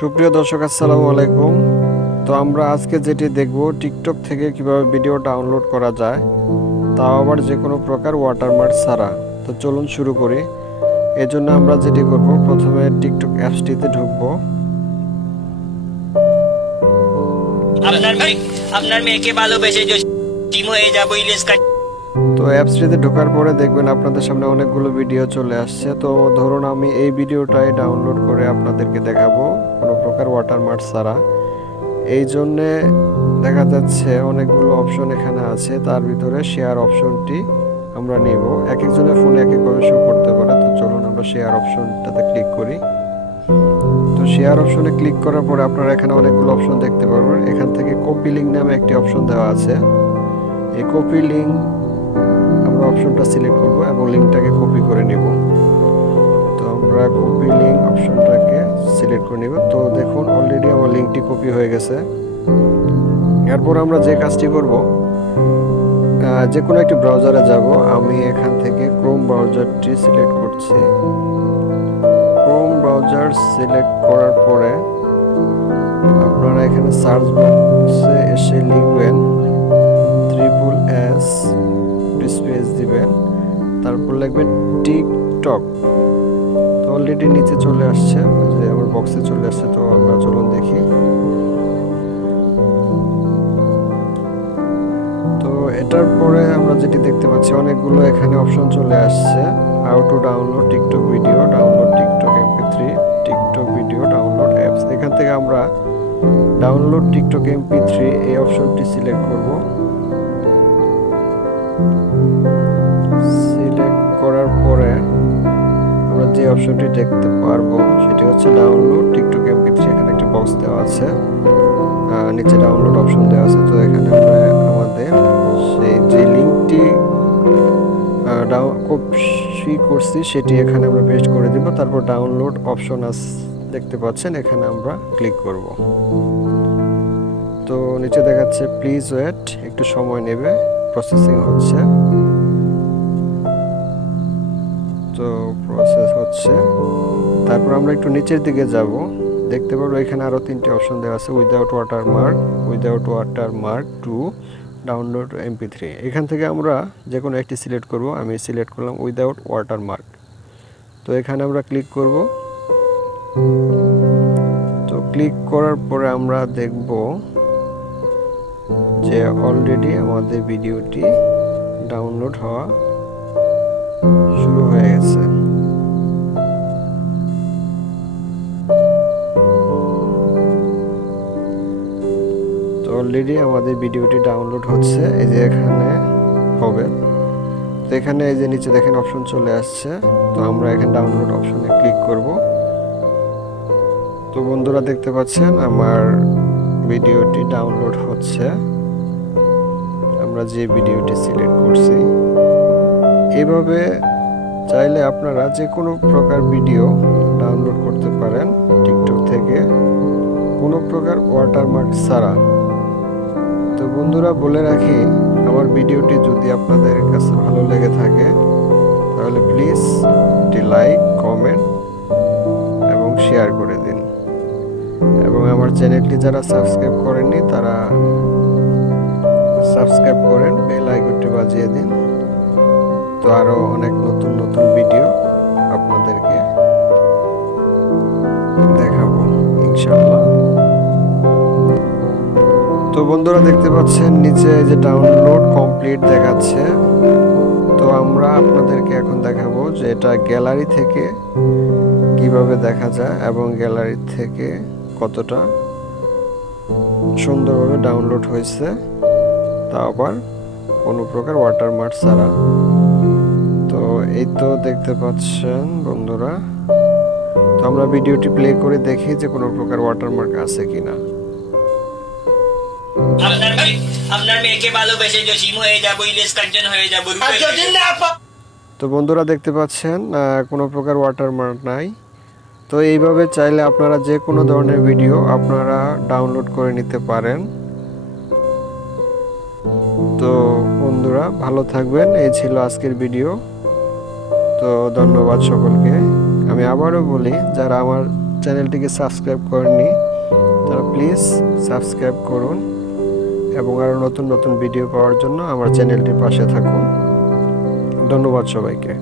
সুপ্রিয় দর্শক আসসালামু আলাইকুম। তো আমরা আজকে যেটি দেখব টিকটক থেকে কিভাবে ভিডিও ডাউনলোড করা যায়, তাও আবার যে কোনো প্রকার ওয়াটারমার্ক ছাড়া। তো চলুন শুরু করি। এজন্য আমরা যেটি করব, প্রথমে টিকটক অ্যাপসটিতে ঢুকব। আপনার মেয়েকে ভালোবেসে টিম হয়ে যাব ইলিশ কাট। তো অ্যাপসটিতে ঢোকার পরে দেখবেন আপনাদের সামনে অনেকগুলো ভিডিও চলে আসছে। তো ধরুন আমি এই ভিডিওটাই ডাউনলোড করে আপনাদেরকে দেখাবো কোনো প্রকার ওয়াটারমার্ক ছাড়া। এই জন্যে দেখা যাচ্ছে অনেকগুলো অপশন এখানে আছে, তার ভিতরে শেয়ার অপশনটি আমরা নেব। এক একজনের ফোনে এক একভাবে শো করতে পারে। তো চলুন আমরা শেয়ার অপশনটাতে ক্লিক করি। তো শেয়ার অপশনে ক্লিক করার পরে আপনারা এখানে অনেকগুলো অপশন দেখতে পারবেন। এখান থেকে কপি লিঙ্ক নামে একটি অপশন দেওয়া আছে। এই কপি লিঙ্ক আমরা অপশনটা সিলেক্ট করব এবং লিঙ্কটাকে কপি করে নেব। তো আমরা কপি লিঙ্ক অপশনটাকে সিলেক্ট করে নেব। তো দেখুন অলরেডি আমার লিঙ্কটি কপি হয়ে গেছে। এরপর আমরা যে কাজটি করব, যে কোনো একটি ব্রাউজারে যাব। আমি এখান থেকে ক্রোম ব্রাউজারটি সিলেক্ট করছি। ক্রোম ব্রাউজার সিলেক্ট করার পরে আপনারা এখানে সার্চ বক্সে এসে লিখবেন SSS স্পেস দিবেন, তারপর লিখবেন টিকটক। তো অলরেডি নিচে চলে আসছে, যে আমার বক্সে চলে আসছে। তো আমরা চলুন দেখি। তো এটার পরে আমরা যেটি দেখতে পাচ্ছি, অনেকগুলো এখানে অপশন চলে আসছে। How to download TikTok video, download TikTok MP3, TikTok video download apps. এখান থেকে আমরা ডাউনলোড টিকটক MP3 এই অপশনটি সিলেক্ট করব। সিলেক্ট করার পরে আমরা যে অপশনটি দেখতে পারবো সেটি হচ্ছে ডাউনলোড টিকটক MP3। এখানে একটি বক্স দেওয়া আছে, নিচে ডাউনলোড অপশন দেওয়া আছে। তো এখানে আমরা আমাদের সেই যে লিঙ্কটি কপি করছি সেটি এখানে আমরা পেস্ট করে দিব। তারপর ডাউনলোড অপশন দেখতে পাচ্ছেন, এখানে আমরা ক্লিক করব। তো নিচে দেখাচ্ছে প্লিজ ওয়েট, একটু সময় নেবে, প্রসেসিং হচ্ছে। তো প্রসেস হচ্ছে। তারপর আমরা একটু নিচের দিকে যাব, দেখতে পারবো এখানে আরো তিনটি অপশন দেওয়া আছে। Without watermark to download MP3। এখান থেকে আমরা যে কোনো একটি সিলেক্ট করব। আমি সিলেক্ট করলাম উইদাউট ওয়াটারমার্ক। তো এখানে আমরা ক্লিক করব। তো ক্লিক করার পরে আমরা দেখব যে অলরেডি আমাদের ভিডিওটি ডাউনলোড হওয়া শুরু হয়ে গেছে। তো অলরেডি আমাদের ভিডিওটি ডাউনলোড হচ্ছে, এই যে এখানে হবে। তো এখানে এই যে নিচে দেখেন অপশন চলে আসছে। তো আমরা এখানে ডাউনলোড অপশনে ক্লিক করব। তো বন্ধুরা দেখতে পাচ্ছেন আমার ভিডিওটি ডাউনলোড হচ্ছে। আমরা যে ভিডিওটি সিলেক্ট করছি, এইভাবে চাইলে আপনারা যে কোনো প্রকার ভিডিও ডাউনলোড করতে পারেন টিকটক থেকে, কোনো প্রকার ওয়াটারমার্ক ছাড়া। তো বন্ধুরা বলে রাখি, আমার ভিডিওটি যদি আপনাদের কাছে ভালো লেগে থাকে তাহলে প্লিজ একটি লাইক, কমেন্ট এবং শেয়ার করে দিন। এবং আমার চ্যানেলটি যারা সাবস্ক্রাইব করেননি তারা সাবস্ক্রাইব করেন, বেল আইকনটি বাজিয়ে দিন। তো আরো অনেক নতুন নতুন ভিডিও আপনাদেরকে দেখাবো ইনশাআল্লাহ। তো বন্ধুরা দেখতে পাচ্ছেন নিচে যে ডাউনলোড কমপ্লিট দেখাচ্ছে। তো আমরা আপনাদেরকে এখন দেখাবো যে এটা গ্যালারি থেকে কিভাবে দেখা যায় এবং গ্যালারি থেকে কতটা সুন্দরভাবে ডাউনলোড হয়েছে, তা আবার কোনো প্রকার ওয়াটারমার্ক ছাড়া। তো এই তো দেখতে পাচ্ছেন বন্ধুরা। তো আমরা ভিডিওটি প্লে করে দেখি যে কোনো প্রকার ওয়াটারমার্ক আছে কিনা। আপনার মেয়েকে ভালোবেসে জসিম হয়ে যাব ইলিশ কাঞ্চন হয়ে যাব। তো বন্ধুরা দেখতে পাচ্ছেন কোনো প্রকার ওয়াটারমার্ক নাই। তো এইভাবে চাইলে আপনারা যে কোনো ধরনের ভিডিও আপনারা ডাউনলোড করে নিতে পারেন। তো বন্ধুরা ভালো থাকবেন, এই ছিল আজকের ভিডিও। তো ধন্যবাদ সকলকে। আমি আবারও বলি, যারা আমার চ্যানেলটিকে সাবস্ক্রাইব করেননি তারা প্লিজ সাবস্ক্রাইব করুন এবং আরও নতুন নতুন ভিডিও পাওয়ার জন্য আমার চ্যানেলটির পাশে থাকুন। ধন্যবাদ সবাইকে।